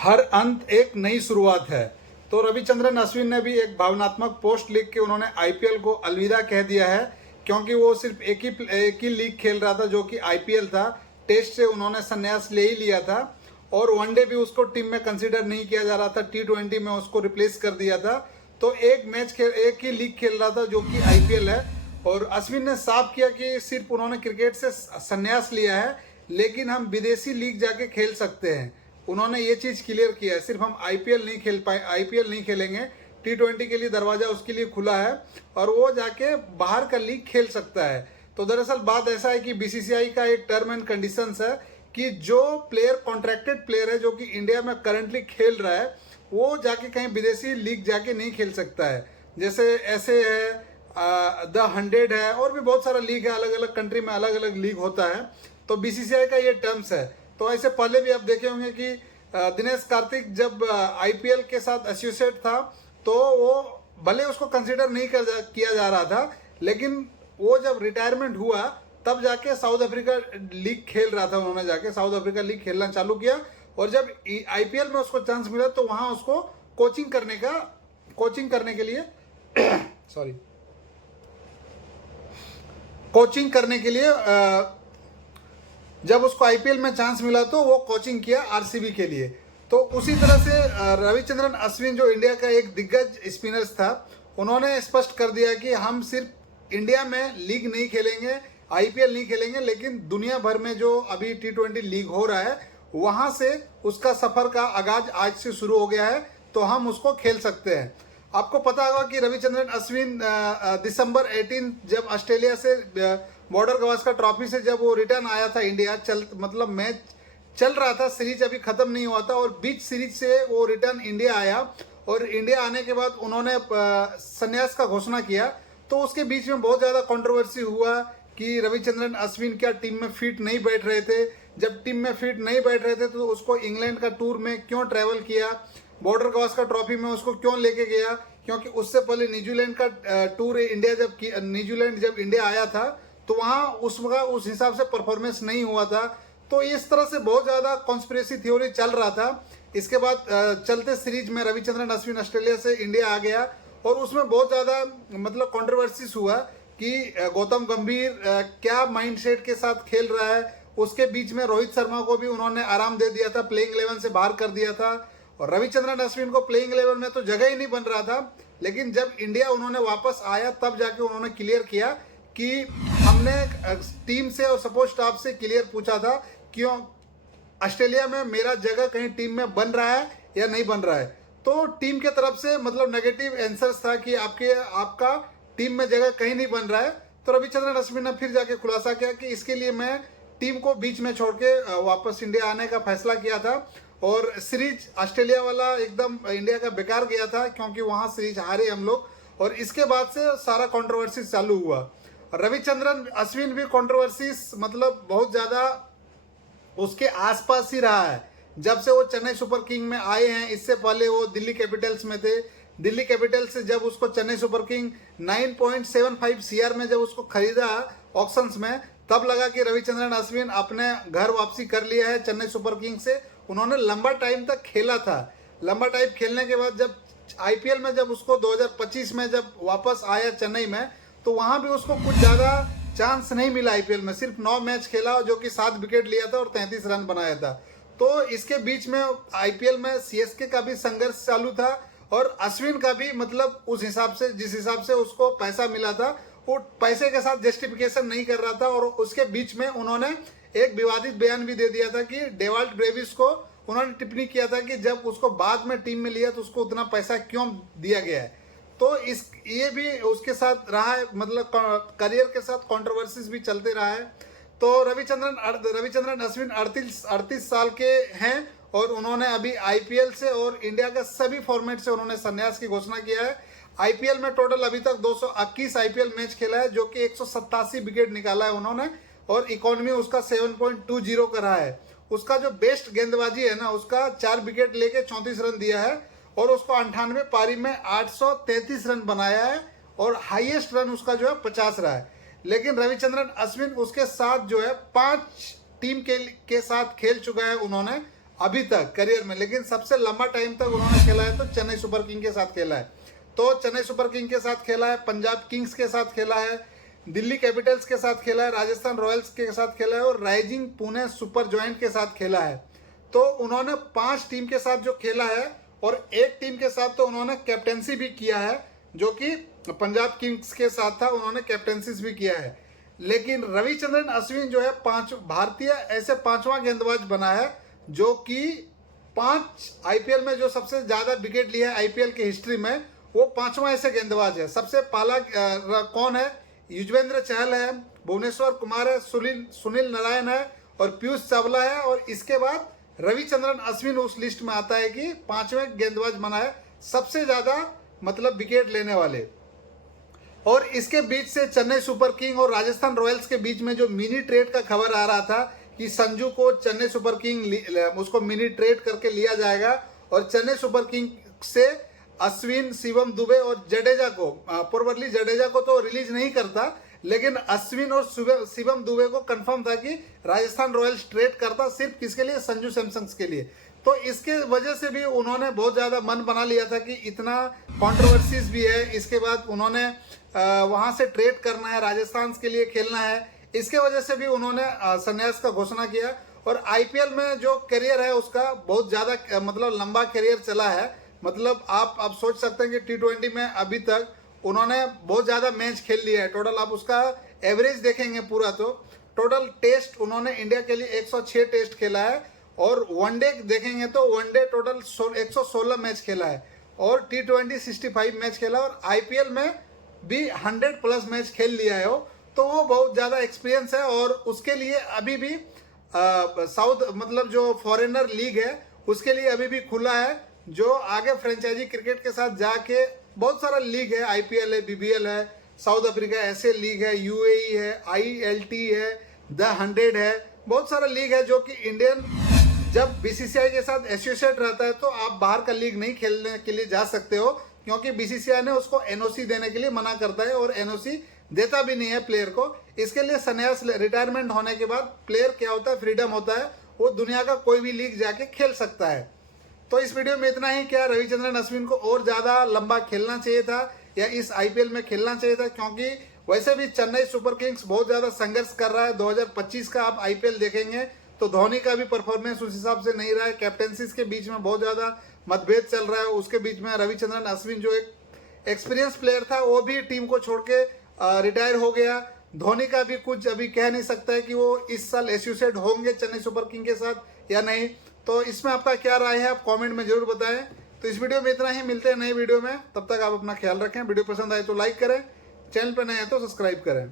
हर अंत एक नई शुरुआत है। तो रविचंद्रन अश्विन ने भी एक भावनात्मक पोस्ट लिख के उन्होंने आईपीएल को अलविदा कह दिया है, क्योंकि वो सिर्फ एक ही लीग खेल रहा था जो कि आईपीएल था। टेस्ट से उन्होंने संन्यास ले ही लिया था और वनडे भी उसको टीम में कंसीडर नहीं किया जा रहा था, टी20 में उसको रिप्लेस कर दिया था। तो एक ही लीग खेल रहा था जो कि आईपीएल है। और अश्विन ने साफ किया कि सिर्फ उन्होंने क्रिकेट से संन्यास लिया है, लेकिन हम विदेशी लीग जाके खेल सकते हैं। उन्होंने ये चीज़ क्लियर किया है, सिर्फ हम आईपीएल नहीं खेलेंगे। टी20 के लिए दरवाजा उसके लिए खुला है और वो जाके बाहर का लीग खेल सकता है। तो दरअसल बात ऐसा है कि बीसीसीआई का एक टर्म एंड कंडीशंस है कि जो प्लेयर कॉन्ट्रैक्टेड प्लेयर है जो कि इंडिया में करंटली खेल रहा है, वो जाके कहीं विदेशी लीग जाके नहीं खेल सकता है। जैसे ऐसे है द 100 है, और भी बहुत सारा लीग है, अलग अलग कंट्री में अलग अलग लीग होता है। तो बीसीसीआई का ये टर्म्स है। तो ऐसे पहले भी आप देखे होंगे कि दिनेश कार्तिक जब आईपीएल के साथ एसोसिएट था, तो वो भले उसको कंसीडर नहीं किया जा रहा था, लेकिन वो जब रिटायरमेंट हुआ तब जाके साउथ अफ्रीका लीग खेल रहा था। उन्होंने जाके साउथ अफ्रीका लीग खेलना चालू किया और जब आईपीएल में उसको चांस मिला तो वहां उसको कोचिंग करने के लिए सॉरी कोचिंग करने के लिए जब उसको आईपीएल में चांस मिला तो वो कोचिंग किया आरसीबी के लिए। तो उसी तरह से रविचंद्रन अश्विन जो इंडिया का एक दिग्गज स्पिनर्स था, उन्होंने स्पष्ट कर दिया कि हम सिर्फ इंडिया में लीग नहीं खेलेंगे, आईपीएल नहीं खेलेंगे, लेकिन दुनिया भर में जो अभी टी20 लीग हो रहा है वहां से उसका सफर का आगाज आज से शुरू हो गया है, तो हम उसको खेल सकते हैं। आपको पता होगा कि रविचंद्रन अश्विन दिसंबर 18 जब ऑस्ट्रेलिया से बॉर्डर गवास्कर ट्रॉफी से जब वो रिटर्न आया था इंडिया, मतलब मैच चल रहा था, सीरीज अभी खत्म नहीं हुआ था, और बीच सीरीज से वो रिटर्न इंडिया आया और इंडिया आने के बाद उन्होंने संन्यास का घोषणा किया। तो उसके बीच में बहुत ज़्यादा कंट्रोवर्सी हुआ कि रविचंद्रन अश्विन क्या टीम में फिट नहीं बैठ रहे थे। जब टीम में फिट नहीं बैठ रहे थे तो उसको इंग्लैंड का टूर में क्यों ट्रैवल किया, बॉर्डर गवास्कर ट्रॉफी में उसको क्यों लेके गया, क्योंकि उससे पहले न्यूजीलैंड का टूर न्यूजीलैंड जब इंडिया आया था तो वहाँ उस हिसाब से परफॉर्मेंस नहीं हुआ था। तो इस तरह से बहुत ज़्यादा कॉन्स्पिरेसी थ्योरी चल रहा था। इसके बाद चलते सीरीज में रविचंद्रन अश्विन ऑस्ट्रेलिया से इंडिया आ गया और उसमें बहुत ज़्यादा मतलब कंट्रोवर्सीज हुआ कि गौतम गंभीर क्या माइंडसेट के साथ खेल रहा है। उसके बीच में रोहित शर्मा को भी उन्होंने आराम दे दिया था, प्लेइंग 11 से बाहर कर दिया था, और रविचंद्रन अश्विन को प्लेइंग 11 में तो जगह ही नहीं बन रहा था। लेकिन जब इंडिया उन्होंने वापस आया तब जाके उन्होंने क्लियर किया कि हमने टीम से और सपोर्ट स्टाफ से क्लियर पूछा था क्यों ऑस्ट्रेलिया में मेरा जगह कहीं टीम में बन रहा है या नहीं बन रहा है। तो टीम के तरफ से मतलब नेगेटिव आंसर्स था कि आपका टीम में जगह कहीं नहीं बन रहा है। तो रविचंद्रन अश्विन ने फिर जाके खुलासा किया कि इसके लिए मैं टीम को बीच में छोड़ के वापस इंडिया आने का फैसला किया था, और सीरीज ऑस्ट्रेलिया वाला एकदम इंडिया का बेकार गया था क्योंकि वहां सीरीज हारे हम लोग, और इसके बाद से सारा कंट्रोवर्सी चालू हुआ। रविचंद्रन अश्विन भी कंट्रोवर्सीज मतलब बहुत ज़्यादा उसके आसपास ही रहा है। जब से वो चेन्नई सुपर किंग में आए हैं, इससे पहले वो दिल्ली कैपिटल्स में थे। दिल्ली कैपिटल्स से जब उसको चेन्नई सुपर किंग 9.75 सीआर में जब उसको खरीदा ऑक्शंस में, तब लगा कि रविचंद्रन अश्विन अपने घर वापसी कर लिया है चेन्नई सुपर किंग से। उन्होंने लंबा टाइम तक खेला था। लंबा टाइम खेलने के बाद जब आईपीएल में जब उसको 2025 में जब वापस आया चेन्नई में, तो वहां भी उसको कुछ ज़्यादा चांस नहीं मिला। आईपीएल में सिर्फ 9 मैच खेला जो कि 7 विकेट लिया था और 33 रन बनाया था। तो इसके बीच में आईपीएल में सीएसके का भी संघर्ष चालू था और अश्विन का भी, मतलब उस हिसाब से जिस हिसाब से उसको पैसा मिला था वो पैसे के साथ जस्टिफिकेशन नहीं कर रहा था। और उसके बीच में उन्होंने एक विवादित बयान भी दे दिया था कि डेवाल्ट ब्रेविस को उन्होंने टिप्पणी किया था कि जब उसको बाद में टीम में लिया तो उसको उतना पैसा क्यों दिया गया है। तो ये भी उसके साथ रहा है, मतलब करियर के साथ कंट्रोवर्सीज भी चलते रहा है। तो रविचंद्रन अश्विन 38 साल के हैं और उन्होंने अभी आईपीएल से और इंडिया के सभी फॉर्मेट से उन्होंने संन्यास की घोषणा किया है। आईपीएल में टोटल अभी तक 221 आईपीएल मैच खेला है, जो कि 187 विकेट निकाला है उन्होंने, और इकोनॉमी उसका 7.20 का रहा है। उसका जो बेस्ट गेंदबाजी है ना, उसका 4 विकेट लेके 34 रन दिया है और उसको 98 पारी में 833 रन बनाया है, और हाईएस्ट रन उसका जो है 50 रहा है। लेकिन रविचंद्रन अश्विन उसके साथ जो है 5 टीम के साथ खेल चुका है उन्होंने, अभी तक करियर में, लेकिन सबसे लंबा टाइम तक उन्होंने खेला है तो चेन्नई सुपर किंग के साथ खेला है। तो चेन्नई सुपर किंग के साथ खेला है, पंजाब किंग्स के साथ खेला है, दिल्ली कैपिटल्स के साथ खेला है, राजस्थान रॉयल्स के साथ खेला है और राइजिंग पुणे सुपर जॉइंट के साथ खेला है। तो उन्होंने 5 टीम के साथ जो खेला है और एक टीम के साथ तो उन्होंने कैप्टेंसी भी किया है, जो कि पंजाब किंग्स के साथ था, उन्होंने कैप्टेंसी भी किया है। लेकिन रविचंद्रन अश्विन जो है भारतीय ऐसे 5वां गेंदबाज बना है जो कि 5 आईपीएल में जो सबसे ज्यादा विकेट लिया है आईपीएल की हिस्ट्री में, वो 5वां ऐसे गेंदबाज है। सबसे पहला कौन है? युजवेंद्र चहल है, भुवनेश्वर कुमार है, सुनील नारायण है और पीयूष चावला है, और इसके बाद रविचंद्रन अश्विन उस लिस्ट में आता है कि 5वें गेंदबाज बना है सबसे ज्यादा मतलब विकेट लेने वाले। और इसके बीच से चेन्नई सुपर किंग और राजस्थान रॉयल्स के बीच में जो मिनी ट्रेड का खबर आ रहा था कि संजू को चेन्नई सुपर किंग उसको मिनी ट्रेड करके लिया जाएगा और चेन्नई सुपर किंग से अश्विन, शिवम दुबे और जडेजा को, पूर्वली जडेजा को तो रिलीज नहीं करता, लेकिन अश्विन और शिवम दुबे को कंफर्म था कि राजस्थान रॉयल्स ट्रेड करता, सिर्फ किसके लिए? संजू सैमसन के लिए। तो इसके वजह से भी उन्होंने बहुत ज़्यादा मन बना लिया था कि इतना कंट्रोवर्सीज भी है, इसके बाद उन्होंने वहाँ से ट्रेड करना है, राजस्थान के लिए खेलना है, इसके वजह से भी उन्होंने संन्यास का घोषणा किया। और आईपीएल में जो करियर है उसका बहुत ज़्यादा मतलब लंबा करियर चला है। मतलब आप सोच सकते हैं कि T20 में अभी तक उन्होंने बहुत ज़्यादा मैच खेल लिया है। टोटल आप उसका एवरेज देखेंगे पूरा तो टोटल टेस्ट उन्होंने इंडिया के लिए 106 टेस्ट खेला है, और वनडे देखेंगे तो वनडे टोटल 116 मैच खेला है, और T20 65 मैच खेला, और आईपीएल में भी 100+ मैच खेल लिया है वो। तो वो बहुत ज़्यादा एक्सपीरियंस है, और उसके लिए अभी भी साउथ मतलब जो फॉरेनर लीग है उसके लिए अभी भी खुला है, जो आगे फ्रेंचाइजी क्रिकेट के साथ जाके बहुत सारा लीग है, आईपीएल है, बीबीएल है, साउथ अफ्रीका ऐसे लीग है, यूएई है, ILT है, द 100 है, बहुत सारा लीग है जो कि इंडियन जब बीसीसीआई के साथ एसोसिएट रहता है तो आप बाहर का लीग नहीं खेलने के लिए जा सकते हो, क्योंकि बीसीसीआई ने उसको एनओसी देने के लिए मना करता है और एनओसी देता भी नहीं है प्लेयर को। इसके लिए संन्यास रिटायरमेंट होने के बाद प्लेयर क्या होता है, फ्रीडम होता है, वो दुनिया का कोई भी लीग जाके खेल सकता है। तो इस वीडियो में इतना ही। क्या रविचंद्रन अश्विन को और ज़्यादा लंबा खेलना चाहिए था या इस आईपीएल में खेलना चाहिए था? क्योंकि वैसे भी चेन्नई सुपर किंग्स बहुत ज़्यादा संघर्ष कर रहा है। 2025 का आप आईपीएल देखेंगे तो धोनी का भी परफॉर्मेंस उस हिसाब से नहीं रहा है, कैप्टेंसीज के बीच में बहुत ज़्यादा मतभेद चल रहा है। उसके बीच में रविचंद्रन अश्विन जो एक एक्सपीरियंस प्लेयर था वो भी टीम को छोड़ के रिटायर हो गया। धोनी का भी कुछ अभी कह नहीं सकता है कि वो इस साल एसोसिएट होंगे चेन्नई सुपर किंग के साथ या नहीं। तो इसमें आपका क्या राय है आप कमेंट में जरूर बताएं। तो इस वीडियो में इतना ही, मिलते हैं नई वीडियो में, तब तक आप अपना ख्याल रखें। वीडियो पसंद आए तो लाइक करें, चैनल पर नए हैं तो सब्सक्राइब करें।